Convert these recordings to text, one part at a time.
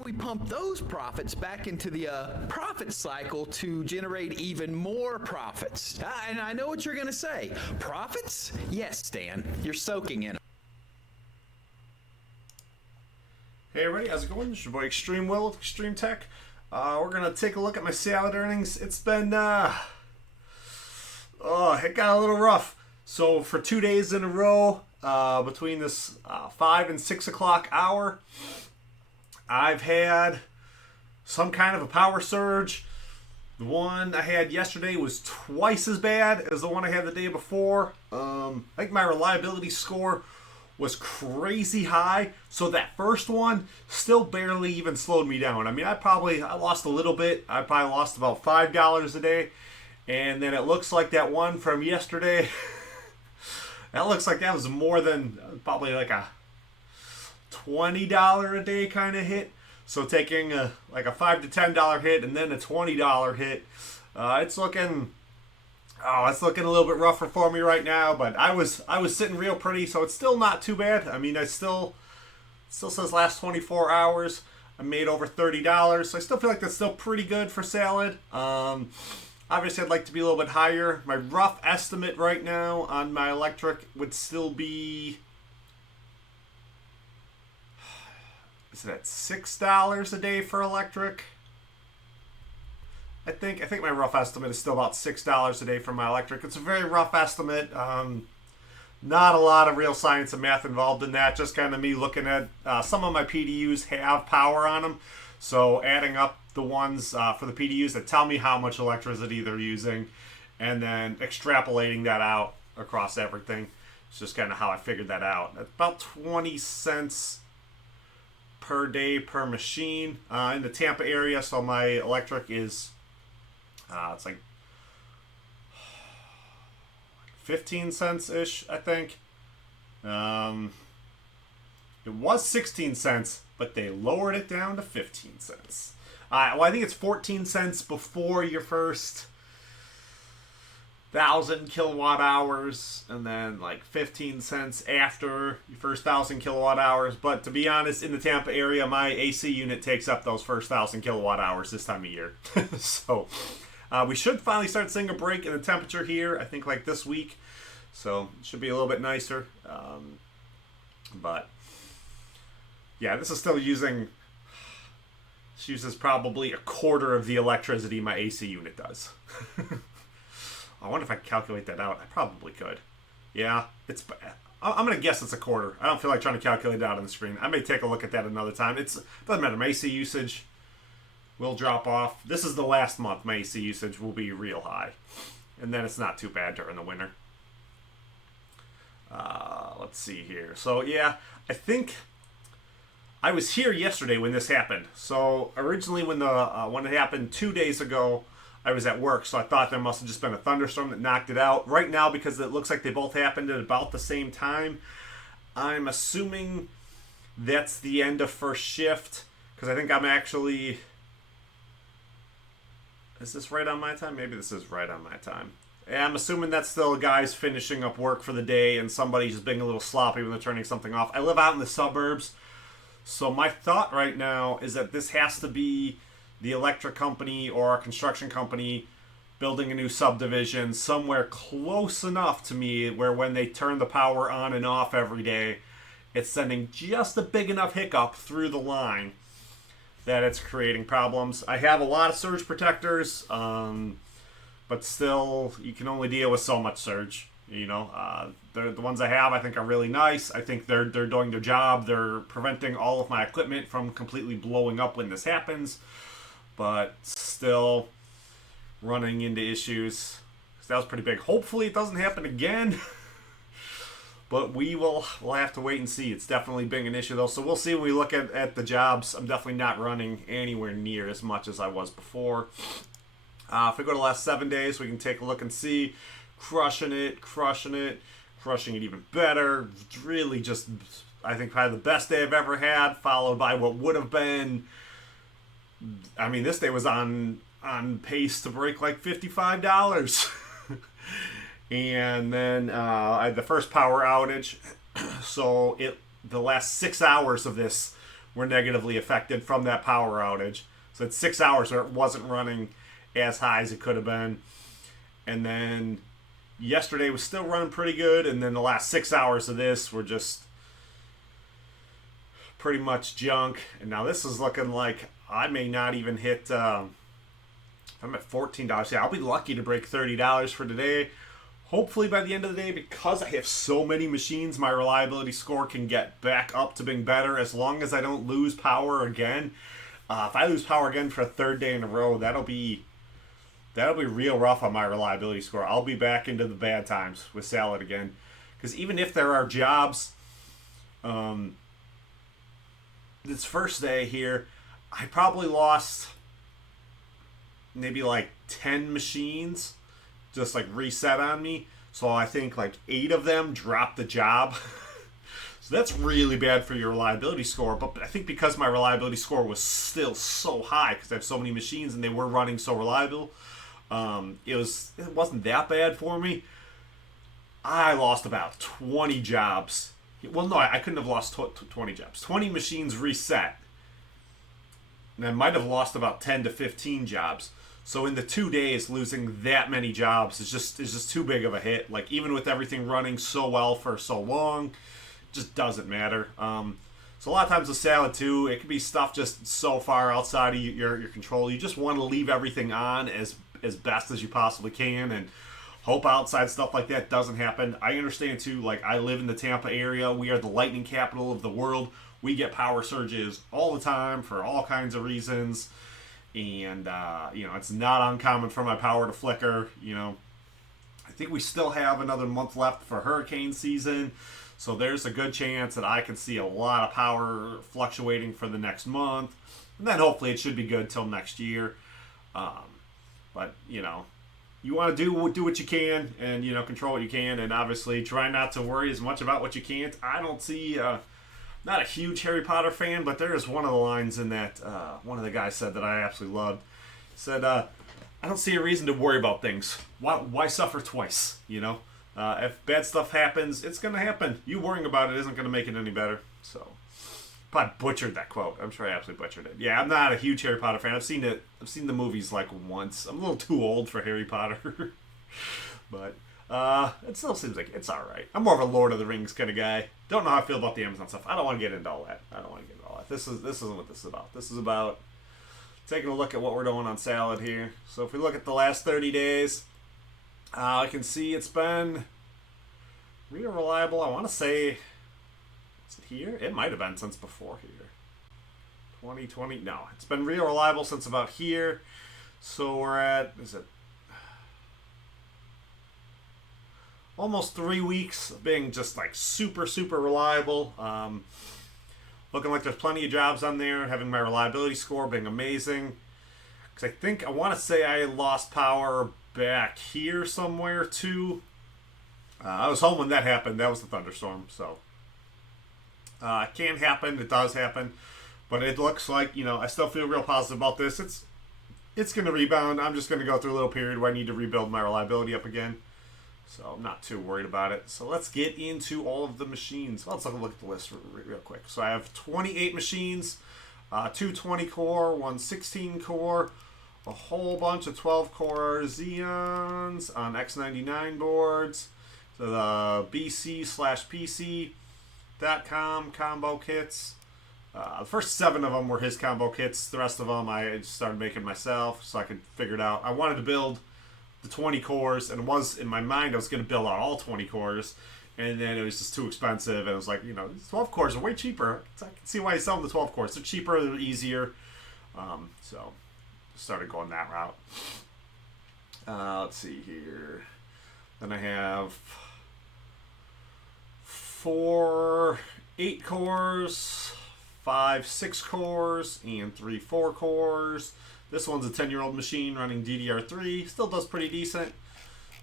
We pump those profits back into the profit cycle to generate even more profits. And I know what you're going to say. Profits? Yes, Stan. You're soaking in them. Hey everybody, how's it going? It's your boy ExtrmWill with Extreme Tech. We're gonna take a look at my salad earnings. It's been it got a little rough. So for 2 days in a row, between this 5 and 6 o'clock hour, I've had some kind of a power surge. The one I had yesterday was twice as bad as the one I had the day before. I think my reliability score was crazy high. So that first one still barely even slowed me down. I mean, I lost a little bit. I probably lost about $5 a day. And then it looks like that one from yesterday, that looks like that was more than probably like a $20 a day kind of hit. So taking like a $5 to $10 hit and then a $20 hit, it's looking it's looking a little bit rougher for me right now, but I was sitting real pretty, so it's still not too bad. I mean, it still says last 24 hours I made over $30, so I still feel like that's still pretty good for salad. Obviously, I'd like to be a little bit higher. My rough estimate right now on my electric would still be, is it at $6 a day for electric? I think my rough estimate is still about $6 a day for my electric. It's a very rough estimate. Not a lot of real science and math involved in that. Just kind of me looking at some of my PDUs have power on them, so adding up the ones for the PDUs that tell me how much electricity they're using, and then extrapolating that out across everything. It's just kind of how I figured that out. It's about 20 cents per day per machine in the Tampa area. So my electric is it's like 15 cents ish, I think. It was 16 cents, but they lowered it down to 15 cents. Well, I think it's 14 cents before your first 1,000 kilowatt hours, and then like 15 cents after your first 1,000 kilowatt hours. But to be honest, in the Tampa area, my AC unit takes up those first 1,000 kilowatt hours this time of year. So we should finally start seeing a break in the temperature here, I think like this week. So it should be a little bit nicer. But yeah, this is still using, this uses probably a quarter of the electricity my AC unit does. I wonder if I can calculate that out. I probably could. Yeah, I'm going to guess it's a quarter. I don't feel like trying to calculate it out on the screen. I may take a look at that another time. It doesn't matter. My AC usage will drop off. This is the last month my AC usage will be real high. And then it's not too bad during the winter. Let's see here. So yeah, I think I was here yesterday when this happened. So originally when it happened 2 days ago, I was at work, so I thought there must have just been a thunderstorm that knocked it out. Right now, because it looks like they both happened at about the same time, I'm assuming that's the end of first shift, because I think I'm actually... Is this right on my time? Maybe this is right on my time. Yeah, I'm assuming that's still guys finishing up work for the day and somebody's just being a little sloppy when they're turning something off. I live out in the suburbs, so my thought right now is that this has to be the electric company or our construction company building a new subdivision somewhere close enough to me where when they turn the power on and off every day, it's sending just a big enough hiccup through the line that it's creating problems. I have a lot of surge protectors, but still, you can only deal with so much surge. You know, the ones I have, I think, are really nice. I think they're doing their job. They're preventing all of my equipment from completely blowing up when this happens, but still running into issues. That was pretty big. Hopefully, it doesn't happen again. But we'll have to wait and see. It's definitely being an issue, though. So we'll see when we look at the jobs. I'm definitely not running anywhere near as much as I was before. If we go to the last 7 days, we can take a look and see. Crushing it even better. Really just, I think, probably the best day I've ever had, followed by what would have been, I mean, this day was on pace to break like $55. And then I had the first power outage. So the last 6 hours of this were negatively affected from that power outage. So it's 6 hours where it wasn't running as high as it could have been. And then yesterday was still running pretty good. And then the last 6 hours of this were just pretty much junk. And now this is looking like I may not even hit... I'm at $14. Yeah, I'll be lucky to break $30 for today. Hopefully by the end of the day, because I have so many machines, my reliability score can get back up to being better as long as I don't lose power again. If I lose power again for a third day in a row, that'll be real rough on my reliability score. I'll be back into the bad times with Salad again. Because even if there are jobs, this first day here, I probably lost maybe like 10 machines just like reset on me. So I think like 8 of them dropped the job. So that's really bad for your reliability score. But I think because my reliability score was still so high because I have so many machines and they were running so reliable, it wasn't that bad for me. I lost about 20 jobs. Well, no, I couldn't have lost 20 jobs. 20 machines reset. And I might have lost about 10 to 15 jobs. So in the 2 days, losing that many jobs is just too big of a hit. Like, even with everything running so well for so long, it just doesn't matter. So a lot of times with Salad too, it could be stuff just so far outside of your control. You just want to leave everything on as best as you possibly can and hope outside stuff like that doesn't happen. I understand too, like I live in the Tampa area. We are the lightning capital of the world. We get power surges all the time for all kinds of reasons. And, it's not uncommon for my power to flicker. I think we still have another month left for hurricane season. So there's a good chance that I can see a lot of power fluctuating for the next month. And then hopefully it should be good till next year. But, you want to do what you can and, control what you can. And obviously try not to worry as much about what you can't. I don't see... not a huge Harry Potter fan, but there is one of the lines in that one of the guys said that I absolutely loved. He said, I don't see a reason to worry about things. Why suffer twice, If bad stuff happens, it's going to happen. You worrying about it isn't going to make it any better. So, probably butchered that quote. I'm sure I absolutely butchered it. Yeah, I'm not a huge Harry Potter fan. I've seen the movies like once. I'm a little too old for Harry Potter. But... it still seems like it's alright. I'm more of a Lord of the Rings kind of guy. Don't know how I feel about the Amazon stuff. I don't want to get into all that. This isn't what this is about. This is about taking a look at what we're doing on Salad here. So if we look at the last 30 days, I can see it's been real reliable. I want to say, is it here? It might have been since before here. 2020? No. It's been real reliable since about here. So we're at, is it almost 3 weeks of being just like super, super reliable. Looking like there's plenty of jobs on there. Having my reliability score being amazing. Because I want to say I lost power back here somewhere too. I was home when that happened. That was the thunderstorm. So it can happen. It does happen. But it looks like, I still feel real positive about this. It's going to rebound. I'm just going to go through a little period where I need to rebuild my reliability up again. So I'm not too worried about it. So let's get into all of the machines. Well, let's look at the list real quick. So I have 28 machines, 2 20 core, 1 16 core, a whole bunch of 12 core Xeons on X99 boards. So the BC/PC.com combo kits. The first 7 of them were his combo kits. The rest of them I just started making myself so I could figure it out. I wanted to build the 20 cores, and it was in my mind I was going to build out all 20 cores, and then it was just too expensive, and I was like, 12 cores are way cheaper. So I can see why he's selling the 12 cores. They're cheaper, they're easier. So started going that route. Let's see here. Then I have 4 8 cores, 5 6 cores, and 3 4 cores. This one's a 10-year-old machine running DDR3. Still does pretty decent.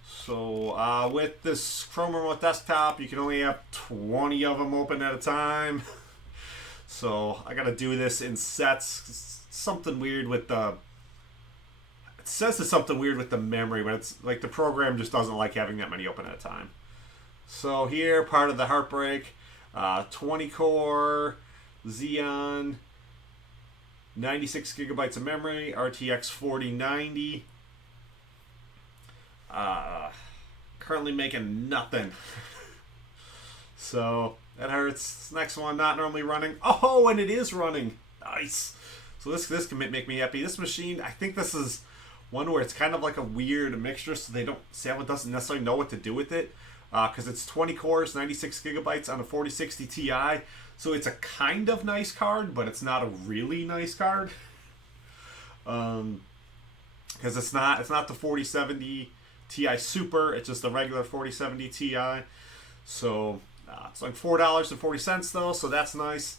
So with this Chrome Remote Desktop, you can only have 20 of them open at a time. So I got to do this in sets. Something weird with the... It says it's something weird with the memory, but it's like the program just doesn't like having that many open at a time. So here, part of the heartbreak, 20 core Xeon, 96 gigabytes of memory, RTX 4090. Currently making nothing. So that hurts. This next one not normally running. Oh, and it is running. Nice. So this can make me happy. This machine, I think this is one where it's kind of like a weird mixture, so Sam doesn't necessarily know what to do with it, because it's 20 cores, 96 gigabytes on a 4060 Ti. So it's a kind of nice card, but it's not a really nice card. Because it's not the 4070 Ti Super. It's just a regular 4070 Ti. So it's like $4.40 though, so that's nice.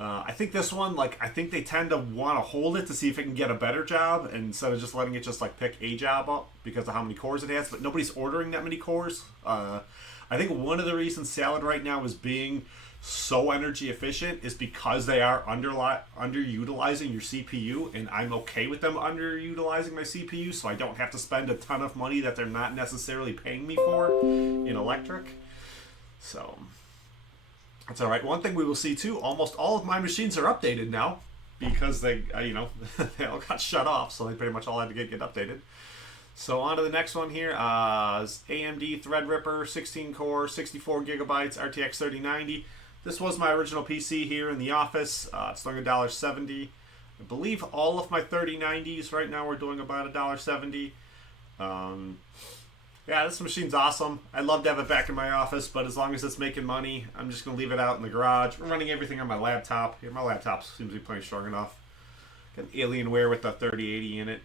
I think this one, I think they tend to want to hold it to see if it can get a better job instead of just letting it just pick a job up because of how many cores it has. But nobody's ordering that many cores. I think one of the reasons Salad right now is being so energy efficient is because they are underutilizing your CPU, and I'm okay with them underutilizing my CPU, so I don't have to spend a ton of money that they're not necessarily paying me for in electric. So that's all right. One thing we will see too, almost all of my machines are updated now because they they all got shut off, so they pretty much all had to get updated. So on to the next one here, is AMD Threadripper, 16 core, 64 gigabytes, RTX 3090. This was my original PC here in the office. It's doing $1.70. I believe all of my 3090s right now are doing about $1.70. Yeah, this machine's awesome. I'd love to have it back in my office, but as long as it's making money, I'm just going to leave it out in the garage. I'm running everything on my laptop. Here, my laptop seems to be playing strong enough. Got an Alienware with the 3080 in it.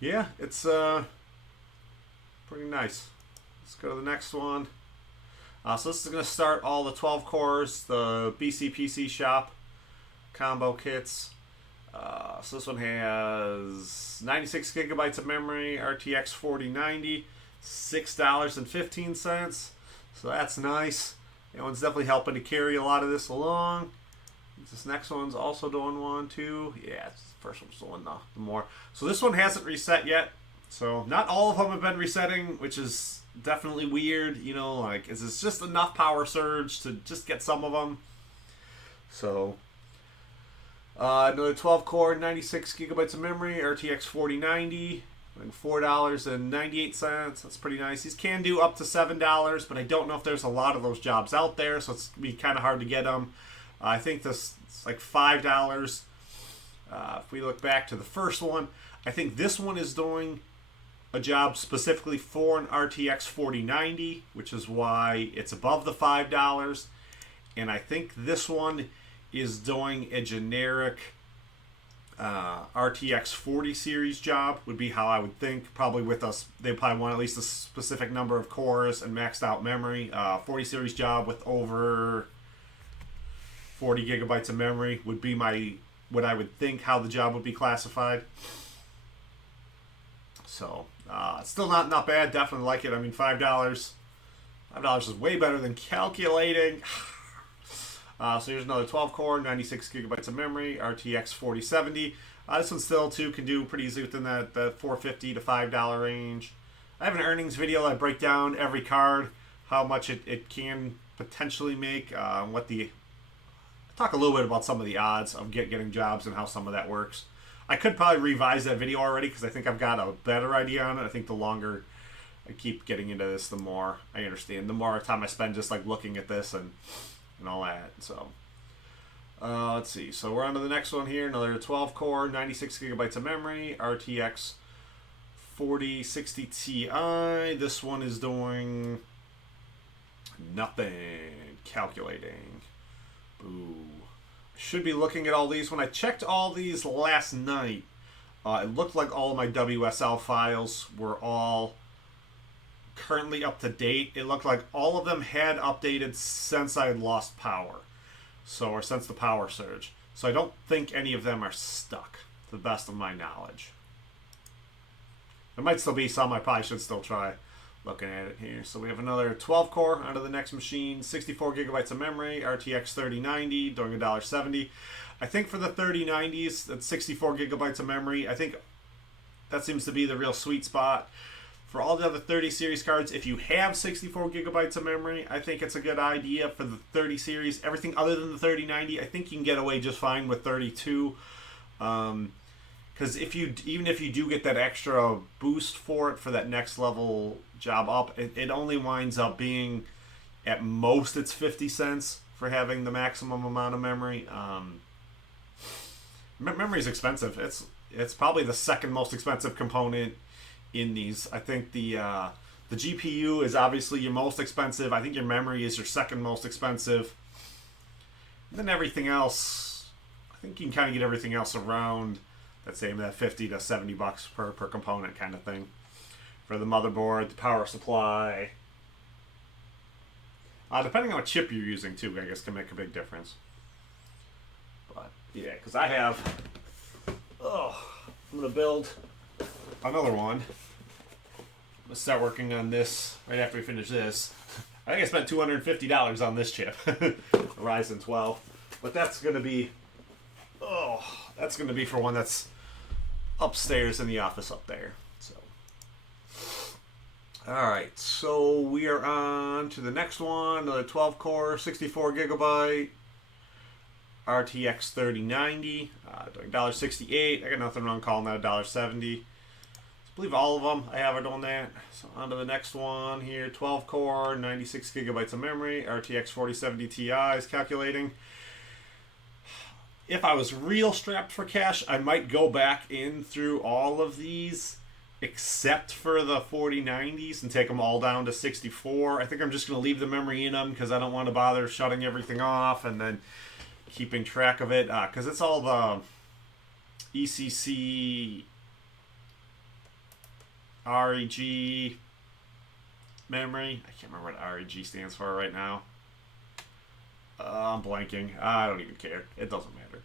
Yeah, it's pretty nice. Let's go to the next one. So this is going to start all the 12 cores, the BCPC shop combo kits. So this one has 96 gigabytes of memory, RTX 4090, $6.15. So that's nice. That one's definitely helping to carry a lot of this along. This next one's also doing one too. Yeah, the first one's doing the more. So this one hasn't reset yet. So not all of them have been resetting, which is definitely weird. Is this just enough power surge to just get some of them? So another 12 core, 96 gigabytes of memory, RTX 4090, $4.98. That's pretty nice. These can do up to $7, but I don't know if there's a lot of those jobs out there, so it's gonna be kind of hard to get them. I think this is like $5. If we look back to the first one, I think this one is doing a job specifically for an RTX 4090, which is why it's above the $5. And I think this one is doing a generic RTX 40 series job, would be how I would think. Probably with us, they probably want at least a specific number of cores and maxed out memory. 40 series job with over 40 gigabytes of memory would be what I would think how the job would be classified. So it's still not bad. Definitely like it. I mean, $5 is way better than calculating. So here's another 12 core, 96 gigabytes of memory, RTX 4070. This one still too can do pretty easily within that $4.50 to $5 range. I have an earnings video that I break down every card, how much it can potentially make, talk a little bit about some of the odds of getting jobs and how some of that works. I could probably revise that video already because I think I've got a better idea on it. I think the longer I keep getting into this, the more I understand. The more time I spend just looking at this and all that. So let's see. So we're on to the next one here. Another 12 core, 96 gigabytes of memory, RTX 4060 Ti. This one is doing nothing. Calculating. Boo. Should be looking at all these. When I checked all these last night, it looked like all of my WSL files were all currently up to date. It looked like all of them had updated since I had lost power, or since the power surge. So I don't think any of them are stuck, to the best of my knowledge. There might still be some. I probably should still try looking at it here. So we have another 12 core onto the next machine, 64 gigabytes of memory, RTX 3090, doing $1.70. I think for the 3090s, that's 64 gigabytes of memory. I think that seems to be the real sweet spot. For all the other 30 series cards, if you have 64 gigabytes of memory, I think it's a good idea for the 30 series. Everything other than the 3090, I think you can get away just fine with 32. Because even if you do get that extra boost for it for that next level job up, it only winds up being, at most, it's 50 cents for having the maximum amount of memory. Memory is expensive. It's probably the second most expensive component in these. I think the GPU is obviously your most expensive. I think your memory is your second most expensive. And then everything else, I think you can kind of get everything else around that same, that 50 to 70 bucks per component kind of thing. For the motherboard, the power supply. Depending on what chip you're using too, I guess can make a big difference. But yeah, because I have, I'm going to build another one. I'm going to start working on this right after we finish this. I think I spent $250 on this chip, Ryzen 12. But that's going to be, that's going to be for one that's upstairs in the office up there. So, all right, so we are on to the next one, another 12-core, 64 gigabyte. RTX 3090, doing $1.68. I got nothing wrong calling that $1.70. I believe all of them I have are doing that. So on to the next one here, 12 core, 96 gigabytes of memory, RTX 4070 Ti is calculating. If I was real strapped for cash, I might go back in through all of these except for the 4090s and take them all down to 64. I think I'm just going to leave the memory in them because I don't want to bother shutting everything off and then keeping track of it, because it's all the ECC REG memory. I can't remember what REG stands for right now. I'm blanking. I don't even care. It doesn't matter.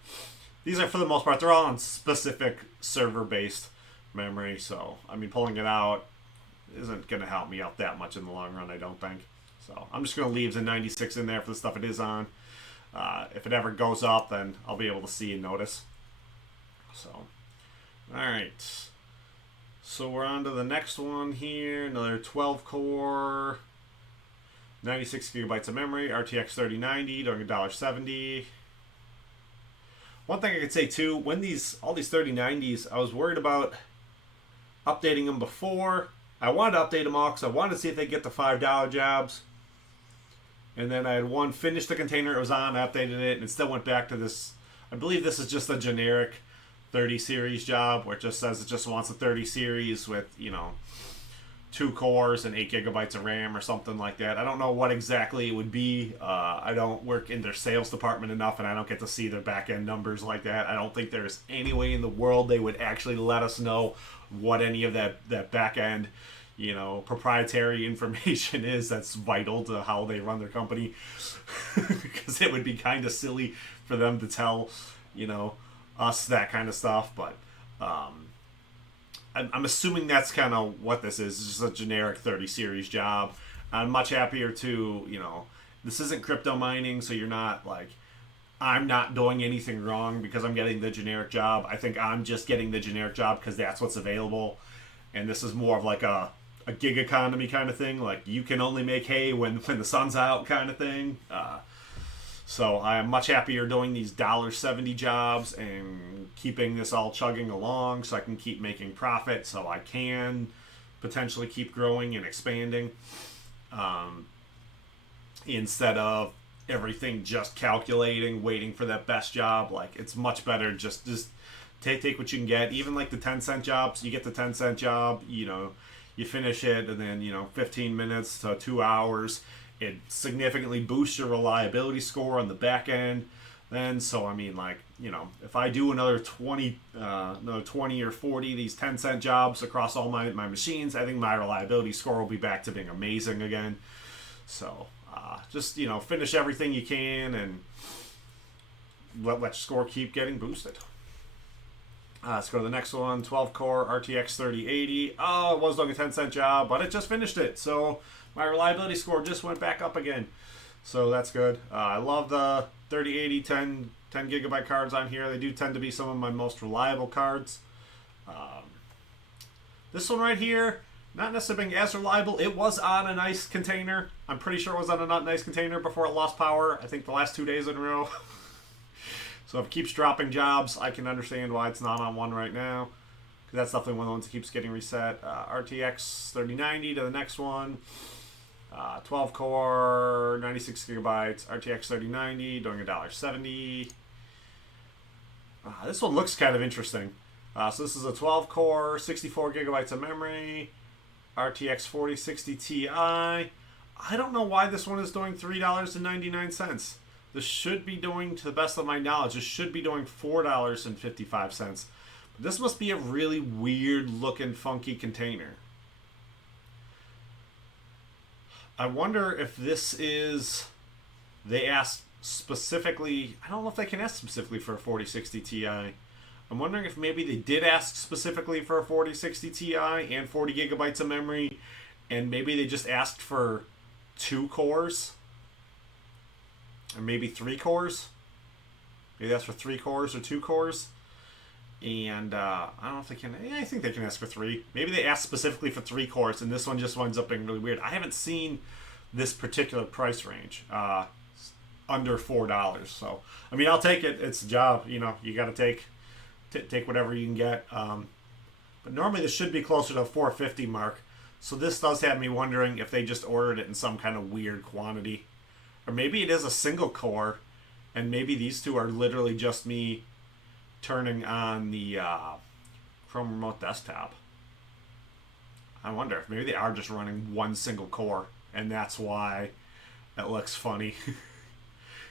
These are, for the most part, they're all on specific server-based memory, so, I mean, pulling it out isn't going to help me out that much in the long run, I don't think. So, I'm just going to leave the 96 in there for the stuff it is on. If it ever goes up, then I'll be able to see and notice. So, alright. So we're on to the next one here. Another 12-core, 96 gigabytes of memory, RTX 3090, doing $1.70. One thing I could say too, when all these 3090s, I was worried about updating them before. I wanted to update them all because I wanted to see if they get the $5 jobs. And then I had one finish the container it was on, I updated it, and it still went back to this. I believe this is just a generic 30 series job where it just says it just wants a 30 series with, 2 cores and 8 gigabytes of RAM or something like that. I don't know what exactly it would be. I don't work in their sales department enough, and I don't get to see their back-end numbers like that. I don't think there's any way in the world they would actually let us know what any of that back-end proprietary information is that's vital to how they run their company. Because it would be kind of silly for them to tell, us that kind of stuff. But I'm assuming that's kind of what this is. It's just a generic 30 series job. I'm much happier to, this isn't crypto mining, so you're not like, I'm not doing anything wrong because I'm getting the generic job. I think I'm just getting the generic job because that's what's available. And this is more of like a gig economy kind of thing, like you can only make hay when the sun's out kind of thing. So I'm much happier doing these $1.70 jobs and keeping this all chugging along so I can keep making profit so I can potentially keep growing and expanding, instead of everything just calculating, waiting for that best job. Like, it's much better just take what you can get. Even like the 10-cent jobs, you get the 10-cent job, you finish it, and then 15 minutes to 2 hours, it significantly boosts your reliability score on the back end. Then, so I mean, like, if I do another 20 or 40 of these 10-cent jobs across all my machines, I think my reliability score will be back to being amazing again. So just finish everything you can and let your score keep getting boosted. Let's go to the next one, 12-core RTX 3080. Oh, it was doing a 10-cent job, but it just finished it. So my reliability score just went back up again. So that's good. I love the 3080 10 gigabyte cards on here. They do tend to be some of my most reliable cards. This one right here, not necessarily being as reliable. It was on a nice container. I'm pretty sure it was on a not nice container before it lost power. I think the last 2 days in a row. So if it keeps dropping jobs, I can understand why it's not on one right now. Because that's definitely one of the ones that keeps getting reset. RTX 3090 to the next one. 12 core, 96 gigabytes, RTX 3090, doing $1.70. This one looks kind of interesting. So this is a 12 core, 64 gigabytes of memory, RTX 4060 Ti. I don't know why this one is doing $3.99. This should be doing, to the best of my knowledge, this should be doing $4.55. But this must be a really weird looking, funky container. I wonder if this is, they asked specifically, I don't know if they can ask specifically for a 4060 Ti. I'm wondering if maybe they did ask specifically for a 4060 Ti and 40 gigabytes of memory, and maybe they just asked for 2 cores, or maybe 3 cores. Maybe that's for 3 cores or 2 cores. And I don't know if they can. I think they can ask for 3. Maybe they asked specifically for 3 cores, and this one just winds up being really weird. I haven't seen this particular price range under $4. So I mean, I'll take it. It's a job. You know, you got to take whatever you can get. But normally this should be closer to the 450 mark. So this does have me wondering if they just ordered it in some kind of weird quantity, or maybe it is a single core, and maybe these two are literally just me turning on the Chrome Remote Desktop. I wonder if maybe they are just running one single core, and that's why it looks funny.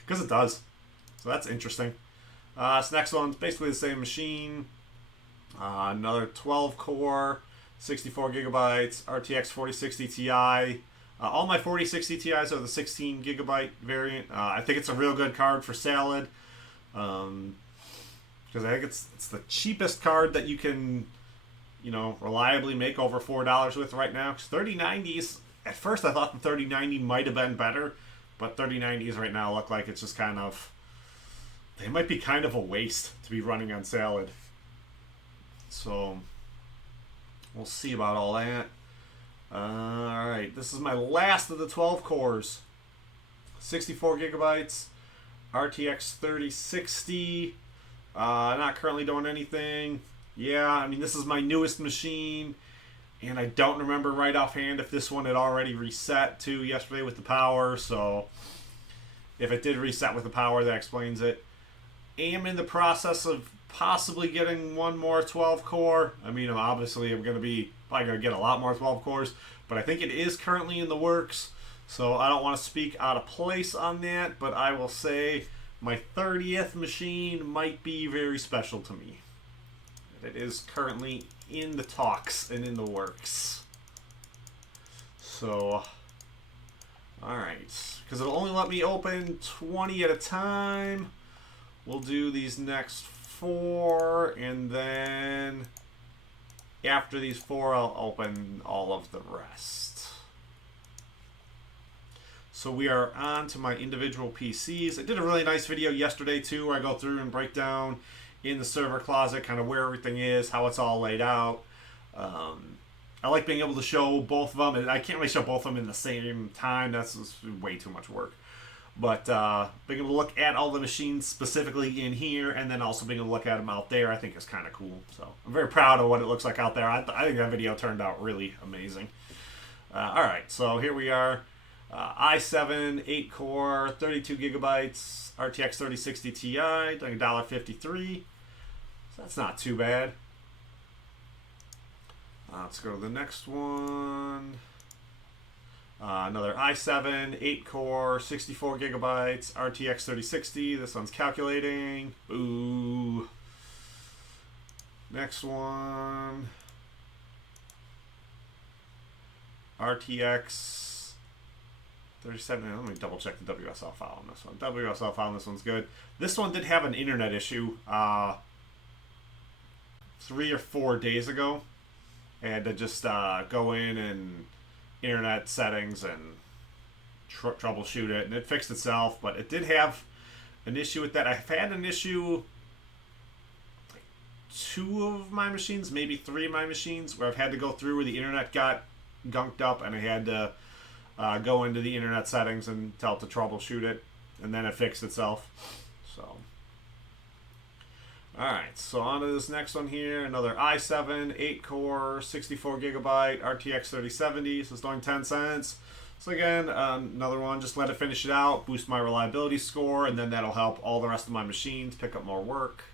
Because it does. So that's interesting. This next one's basically the same machine. Another 12 core, 64 gigabytes, RTX 4060 Ti. All my 4060 Ti's are the 16 gigabyte variant. I think it's a real good card for Salad. Because I think it's the cheapest card that you can, you know, reliably make over $4 with right now. Because 3090s, at first I thought the 3090 might have been better, but 3090s right now look like it's just kind of, they might be kind of a waste to be running on Salad. So we'll see about all that. Alright, this is my last of the 12 cores. 64 gigabytes, RTX 3060. Not currently doing anything. Yeah, I mean, this is my newest machine, and I don't remember right offhand if this one had already reset to yesterday with the power, so if it did reset with the power, that explains it. Am in the process of possibly getting one more 12 core. I mean, obviously I'm probably going to get a lot more 12 cores, but I think it is currently in the works, so I don't want to speak out of place on that, but I will say my 30th machine might be very special to me. It is currently in the talks and in the works. So, alright. Because it'll only let me open 20 at a time. We'll do these next 4, and then after these 4, I'll open all of the rest. So we are on to my individual PCs. I did a really nice video yesterday too, where I go through and break down in the server closet kind of where everything is, how it's all laid out. I like being able to show both of them, and I can't really show both of them in the same time. That's just way too much work. But being able to look at all the machines specifically in here, and then also being able to look at them out there, I think is kind of cool. So I'm very proud of what it looks like out there. I think that video turned out really amazing. Alright, so here we are. i7, 8 core, 32 gigabytes, RTX 3060 Ti, doing $1.53. So that's not too bad. Let's go to the next one. Another i7, 8 core, 64 gigabytes, RTX 3060. This one's calculating. Ooh. Next one. RTX 37. Let me double check the WSL file on this one. WSL file on this one's good. This one did have an internet issue 3 or 4 days ago. I had to just go in and internet settings and troubleshoot it, and it fixed itself, but it did have an issue with that. I've had an issue like 2 of my machines, maybe 3 of my machines, where I've had to go through where the internet got gunked up, and I had to go into the internet settings and tell it to troubleshoot it, and then it fixed itself. So, alright, so on to this next one here. Another i7, 8-core, 64GB, RTX 3070. So it's doing 10 cents. So again, another one, just let it finish it out, boost my reliability score, and then that'll help all the rest of my machines pick up more work.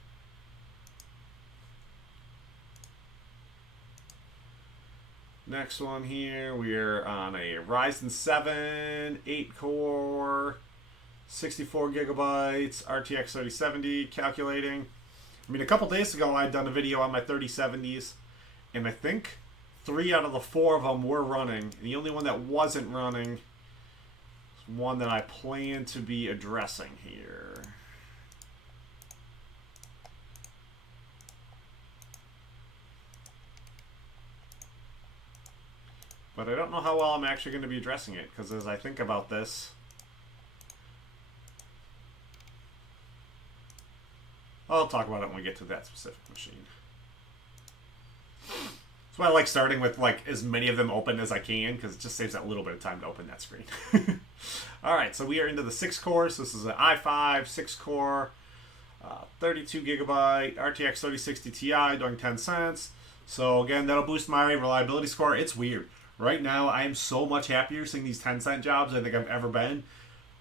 Next one here, we're on a Ryzen 7, 8-core, 64GB, RTX 3070, calculating. I mean, a couple days ago, I'd done a video on my 3070s, and I think 3 out of the 4 of them were running. And the only one that wasn't running is one that I plan to be addressing here. But I don't know how well I'm actually going to be addressing it, because as I think about this, I'll talk about it when we get to that specific machine. That's why I like starting with like as many of them open as I can, because it just saves that little bit of time to open that screen. Alright, so we are into the 6 cores. This is an i5, 6 core, 32GB, RTX 3060 Ti, doing 10 cents. So again, that'll boost my reliability score. It's weird. Right now, I am so much happier seeing these 10-cent jobs than I think I've ever been,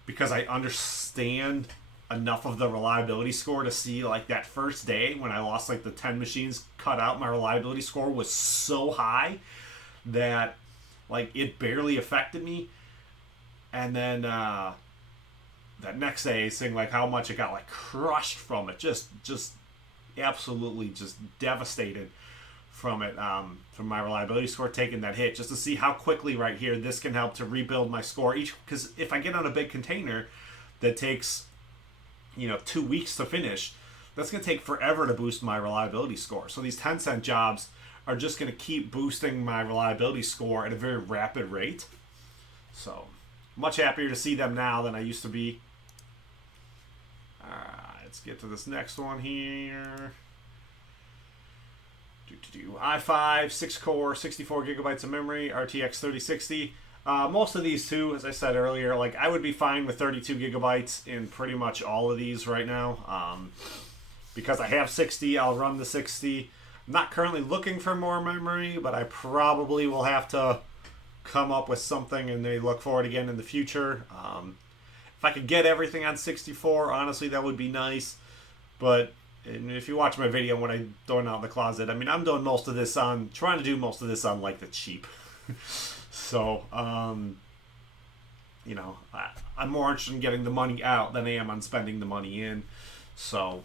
because I understand enough of the reliability score to see like that first day when I lost like the 10 machines cut out, my reliability score was so high that like it barely affected me. And then that next day, seeing like how much it got like crushed from it, just absolutely just devastated from it, from my reliability score taking that hit, just to see how quickly right here this can help to rebuild my score each. Because if I get on a big container that takes 2 weeks to finish, that's going to take forever to boost my reliability score. So these 10-cent jobs are just going to keep boosting my reliability score at a very rapid rate. So much happier to see them now than I used to be. Alright, let's get to this next one here. i5, 6 core, 64GB of memory, RTX 3060. Most of these too, as I said earlier, like I would be fine with 32GB in pretty much all of these right now. Because I have 60, I'll run the 60. I'm not currently looking for more memory, but I probably will have to come up with something and they look for it again in the future. If I could get everything on 64, honestly, that would be nice. But and if you watch my video when I throw it out in the closet, I mean, I'm doing most of this on, trying to do most of this on like the cheap. So, you know, I'm more interested in getting the money out than I am on spending the money in. So,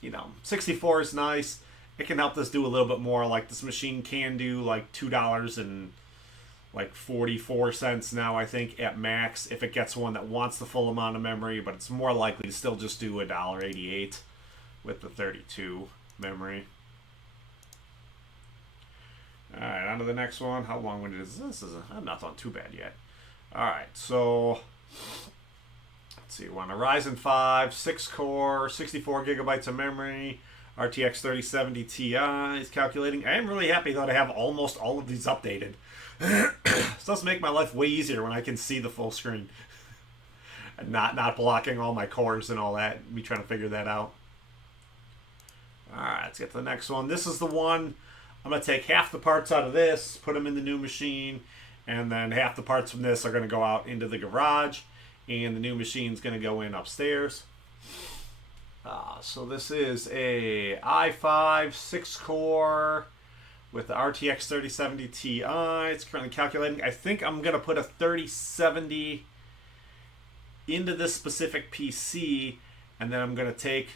you know, 64 is nice. It can help this do a little bit more. Like this machine can do like $2.44 now, I think, at max, if it gets one that wants the full amount of memory, but it's more likely to still just do $1.88 with the 32 memory. Alright, on to the next one. How long-winded is this? I'm not done too bad yet. Alright, so let's see. We're on a Ryzen 5, 6 core, 64GB of memory, RTX 3070 Ti is calculating. I am really happy that I have almost all of these updated. This does make my life way easier when I can see the full screen. And not blocking all my cores and all that. Me trying to figure that out. Alright, let's get to the next one. This is the one. I'm going to take half the parts out of this, put them in the new machine, and then half the parts from this are going to go out into the garage, and the new machine's going to go in upstairs. So this is a i5 6 core with the RTX 3070 Ti. It's currently calculating. I think I'm going to put a 3070 into this specific PC, and then I'm going to take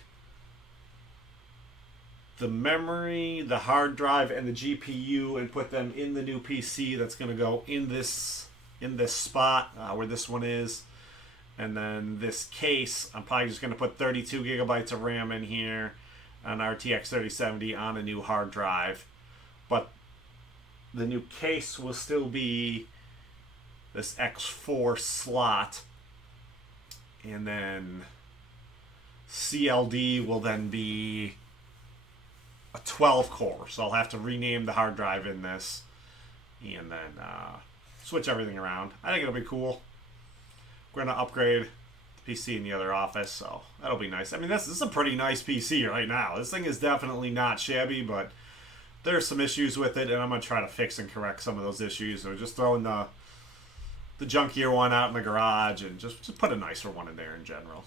the memory, the hard drive, and the GPU and put them in the new PC that's going to go in this spot where this one is. And then this case, I'm probably just going to put 32GB of RAM in here, an RTX 3070 on a new hard drive. But the new case will still be this X4 slot. And then CLD will then be a 12 core. So I'll have to rename the hard drive in this. and then switch everything around. I think it'll be cool. We're going to upgrade the PC in the other office, so that'll be nice. I mean, this is a pretty nice PC right now. This thing is definitely not shabby, but there's some issues with it, and I'm going to try to fix and correct some of those issues. So just throwing the junkier one out in the garage and just put a nicer one in there in general.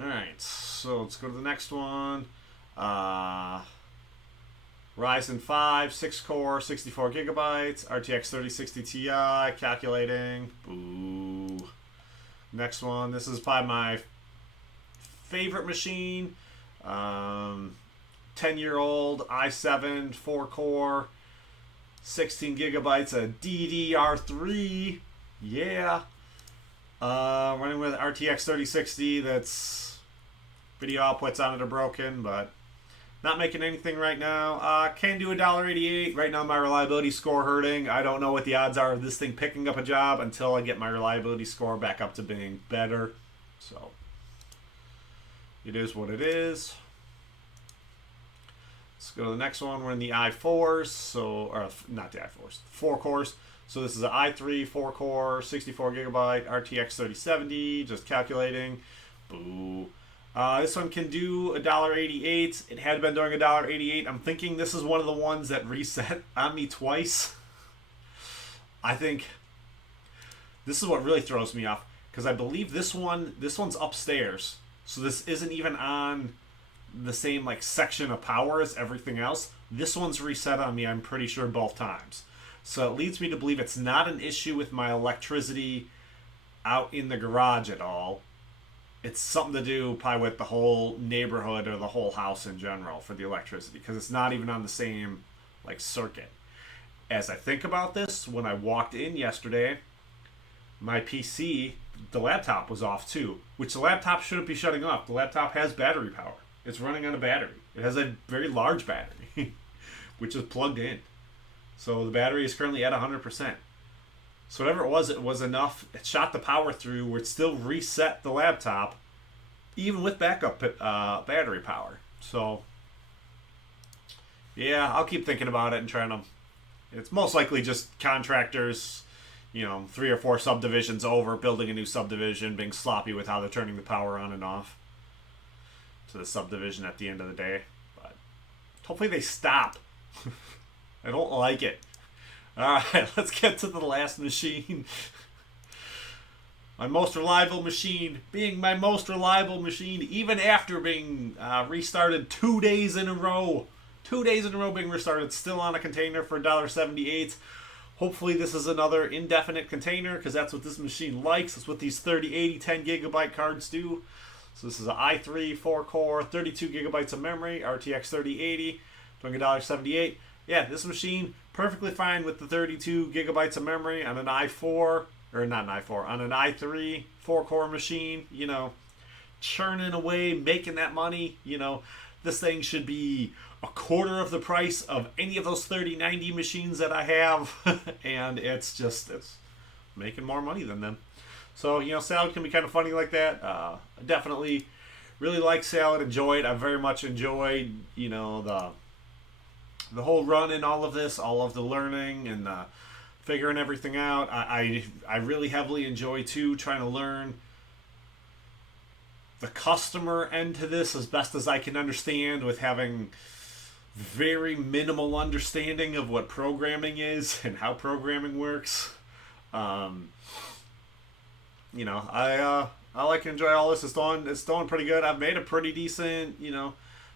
Alright, so let's go to the next one. Ryzen 5, 6-core, 64 gigabytes, RTX 3060 Ti, calculating. Boo. Next one, this is by my favorite machine. 10-year-old i7, 4-core, 16 gigabytes of DDR3. Yeah. Running with RTX 3060. That's video outputs on it are broken, but not making anything right now. Can do $1.88. Right now my reliability score hurting. I don't know what the odds are of this thing picking up a job until I get my reliability score back up to being better. So it is what it is. Let's go to the next one. We're in the i4s, or not the i4s, 4 cores. So this is an i3 4-core, 64 gigabyte, RTX 3070. Just calculating. Boo. This one can do $1.88. It had been doing $1.88. I'm thinking this is one of the ones that reset on me twice. I think this is what really throws me off, because I believe this one's upstairs. So this isn't even on the same like section of power as everything else. This one's reset on me, I'm pretty sure, both times. So it leads me to believe it's not an issue with my electricity out in the garage at all. It's something to do probably with the whole neighborhood or the whole house in general for the electricity, because it's not even on the same like circuit. As I think about this, when I walked in yesterday, my PC, the laptop was off too, which the laptop shouldn't be shutting off. The laptop has battery power. It's running on a battery. It has a very large battery, which is plugged in. So the battery is currently at 100%. So whatever it was enough. It shot the power through where it still reset the laptop, even with backup battery power. So yeah, I'll keep thinking about it and trying to. It's most likely just contractors, 3 or 4 subdivisions over, building a new subdivision, being sloppy with how they're turning the power on and off to the subdivision at the end of the day. But hopefully they stop. I don't like it. Alright, let's get to the last machine. My most reliable machine, being my most reliable machine, even after being restarted 2 days in a row. 2 days in a row being restarted, still on a container for $1.78. Hopefully this is another indefinite container, because that's what this machine likes. That's what these 3080 10 gigabyte cards do. So this is an i3 4-core, 32 gigabytes of memory, RTX 3080, doing $1.78. Yeah, this machine perfectly fine with the 32 gigabytes of memory on an i4, or not an i4, on an i3 4-core machine, churning away, making that money. This thing should be a quarter of the price of any of those 3090 machines that I have, and it's making more money than them. So, salad can be kind of funny like that. I definitely really like salad, enjoy it. I very much enjoyed, the whole run in all of this, all of the learning and figuring everything out. I really heavily enjoy, too, trying to learn the customer end to this as best as I can understand, with having very minimal understanding of what programming is and how programming works. I like to enjoy all this. It's going pretty good. I've made a pretty decent,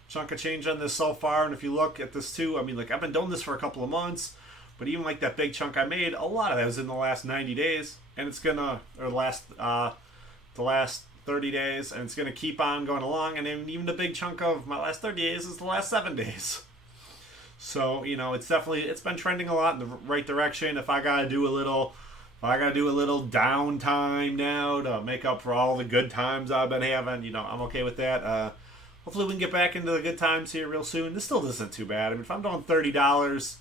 chunk of change on this so far. And if you look at this too, I've been doing this for a couple of months, but even like that big chunk I made, a lot of that was in the last 90 days, and it's gonna, or the last 30 days, and it's gonna keep on going along. And then even the big chunk of my last 30 days is the last 7 days. So it's been trending a lot in the right direction. If I gotta do a little downtime now to make up for all the good times I've been having, I'm okay with that. Hopefully we can get back into the good times here real soon. This still isn't too bad. If I'm doing $30,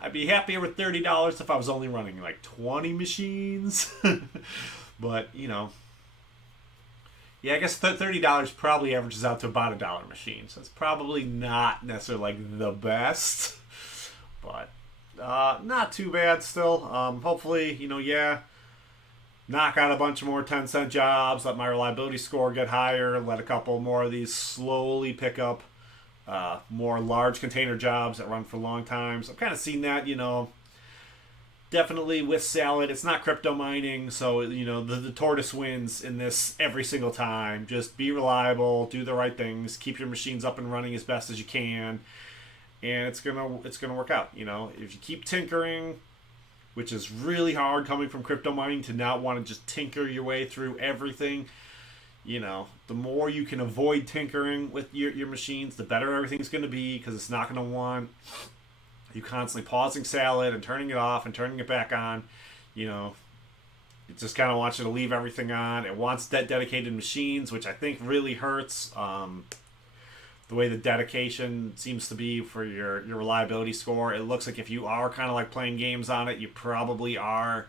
I'd be happier with $30 if I was only running like 20 machines. But, Yeah, I guess $30 probably averages out to about $1 machine, so it's probably not necessarily like the best, but not too bad still. Hopefully, yeah, knock out a bunch of more 10-cent jobs, let my reliability score get higher, let a couple more of these slowly pick up more large container jobs that run for long times. I've kind of seen that, definitely with Salad. It's not crypto mining, so the tortoise wins in this every single time. Just be reliable, do the right things, keep your machines up and running as best as you can, and it's gonna work out. If you keep tinkering, which is really hard coming from crypto mining, to not want to just tinker your way through everything. The more you can avoid tinkering with your machines, the better everything's going to be, because it's not going to want you constantly pausing Salad and turning it off and turning it back on. It just kind of wants you to leave everything on. It wants dedicated machines, which I think really hurts the way the dedication seems to be for your reliability score. It looks like if you are kind of like playing games on it, you probably are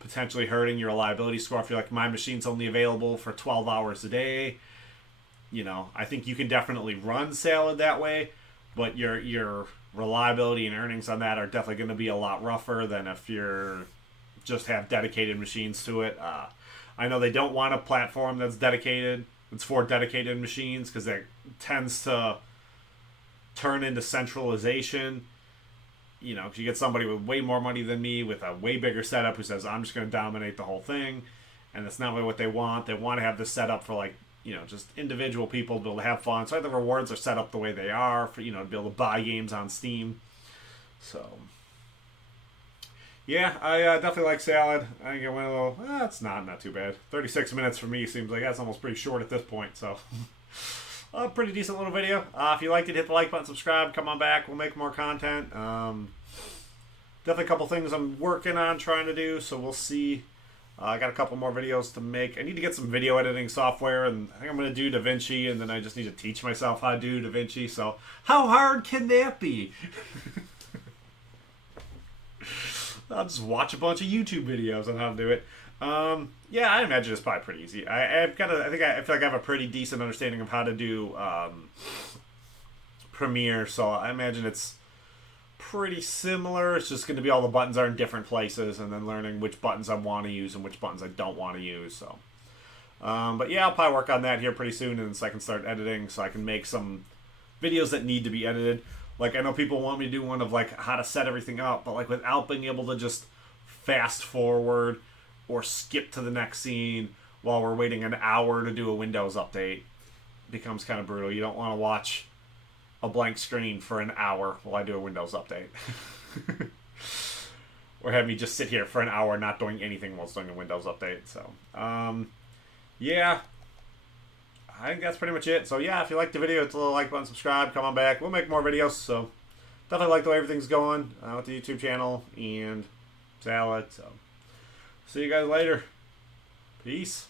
potentially hurting your reliability score. If you're like, my machine's only available for 12 hours a day, I think you can definitely run Salad that way, but your reliability and earnings on that are definitely going to be a lot rougher than if you're just have dedicated machines to it. I know they don't want a platform that's dedicated. It's for dedicated machines, because that tends to turn into centralization. If you get somebody with way more money than me with a way bigger setup who says, I'm just going to dominate the whole thing, and that's not really what they want. They want to have this set up for, like, just individual people to be able to have fun. So the rewards are set up the way they are for, to be able to buy games on Steam. So, yeah, I definitely like Salad. I think it went a little, it's not too bad. 36 minutes for me seems like that's almost pretty short at this point, so... A pretty decent little video. If you liked it, hit the like button, subscribe, come on back. We'll make more content. Definitely a couple things I'm working on trying to do, so we'll see. I got a couple more videos to make. I need to get some video editing software, and I think I'm going to do DaVinci, and then I just need to teach myself how to do DaVinci. So how hard can that be? I'll just watch a bunch of YouTube videos on how to do it. Yeah, I imagine it's probably pretty easy. I feel like I have a pretty decent understanding of how to do Premiere, so I imagine it's pretty similar. It's just going to be all the buttons are in different places, and then learning which buttons I want to use and which buttons I don't want to use. So, but yeah, I'll probably work on that here pretty soon, and so I can start editing, so I can make some videos that need to be edited. Like, I know people want me to do one of like how to set everything up, but like without being able to just fast forward or skip to the next scene while we're waiting an hour to do a Windows update, becomes kind of brutal. You don't want to watch a blank screen for an hour while I do a Windows update. Or have me just sit here for an hour not doing anything while doing a Windows update. So, yeah, I think that's pretty much it. So yeah, if you liked the video, hit the little like button, subscribe, come on back. We'll make more videos, so definitely like the way everything's going with the YouTube channel and Salad. So see you guys later. Peace.